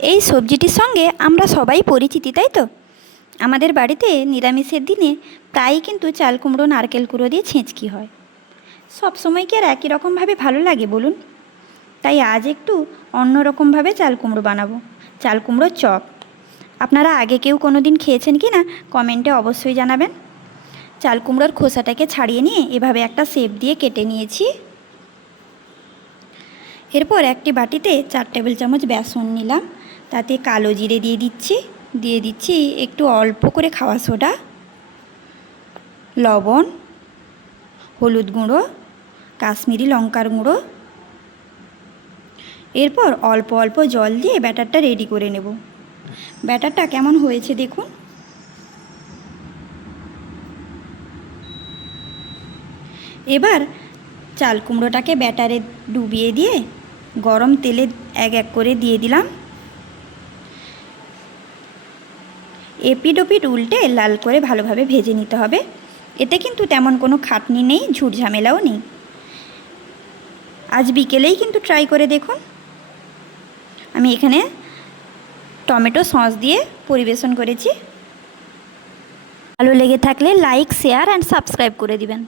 এই সবজিটির সঙ্গে আমরা সবাই পরিচিতি, তাই তো? আমাদের বাড়িতে নিরামিষের দিনে প্রায়ই কিন্তু চাল কুমড়ো নারকেল কুড়ো দিয়ে ছেঁচকি হয়। সব সময় কি আর একই রকমভাবে ভালো লাগে বলুন? তাই আজ একটু অন্যরকমভাবে চাল কুমড়ো বানাবো, চাল কুমড়োর চপ। আপনারা আগে কেউ কোনো দিন খেয়েছেন কি না কমেন্টে অবশ্যই জানাবেন। চাল কুমড়োর খোসাটাকে ছাড়িয়ে নিয়ে এভাবে একটা শেপ দিয়ে কেটে নিয়েছি। এরপর একটি বাটিতে 4 টেবিল চামচ বেসন নিলাম, তাতে কালো জিরে দিয়ে দিচ্ছি একটু অল্প করে খাওয়া সোডা, লবণ, হলুদ গুঁড়ো, কাশ্মীরি লঙ্কার গুঁড়ো। এরপর অল্প অল্প জল দিয়ে ব্যাটারটা রেডি করে নেব। ব্যাটারটা কেমন হয়েছে দেখুন। এবার চাল কুমড়োটাকে ব্যাটারে ডুবিয়ে দিয়ে গরম তেলে এক এক করে দিয়ে দিলাম। এপিট ওপিট উল্টে লাল করে ভালোভাবে ভেজে নিতে হবে। এতে কিন্তু তেমন কোনো খাটনি নেই, ঝুট ঝামেলাও নেই। আজ বিকেলেই কিন্তু ট্রাই করে দেখুন। আমি এখানে টমেটো সস দিয়ে পরিবেশন করেছি। ভালো লেগে থাকলে লাইক, শেয়ার অ্যান্ড সাবস্ক্রাইব করে দিবেন।